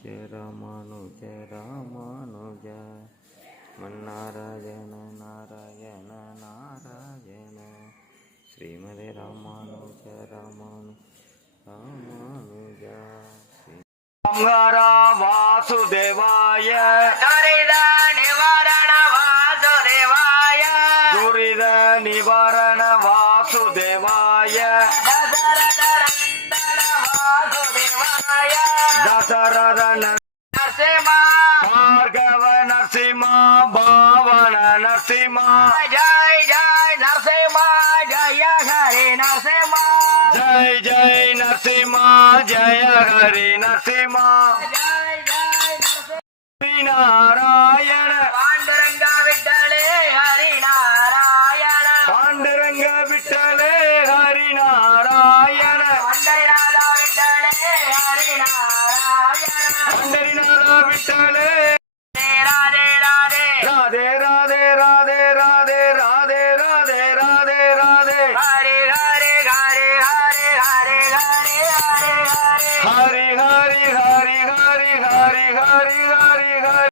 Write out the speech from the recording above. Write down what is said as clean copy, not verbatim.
ராமானுஜ ராமானுஜ மன்னாராயண நாராயண நாராயண ஸ்ரீமதே ராமானுஜ ராமானுஜ வாசுதேவாய நிவாரண வாசுதேவாய துரித நிவாரண வாசுதேவாய தசரத நரசிம்மா பார்கவ நரசிம்மா பாவன நரசிம்மா ஜெய் ஜெய் நரசிம்மா ஜய ஹரி நரசிம்மா ஜெய் ஜெய் நரசிம்மா ஜய ஹரி நரசிம்மா ஜெய் ஜெய் நரசிம்மா நாராயண பாண்டுரங்க விட்டலே ஹரி நாராயண பாண்டுரங்க விட்டலே ஹரி நாராயண பண்டைநாதா விட்டலே ஹரி நாராயண பண்டரிநாத விட்டலே ராதே ராதே ராதே ராதே ராதே ராதே ராதே ராதே ராதே ராதே ஹரி ஹரி ஹரி ஹரி ஹரி ஹரி ஹரி ஹரி ஹரி ஹரி ஹரி ஹரி ஹரி ஹரி ஹரி ஹரி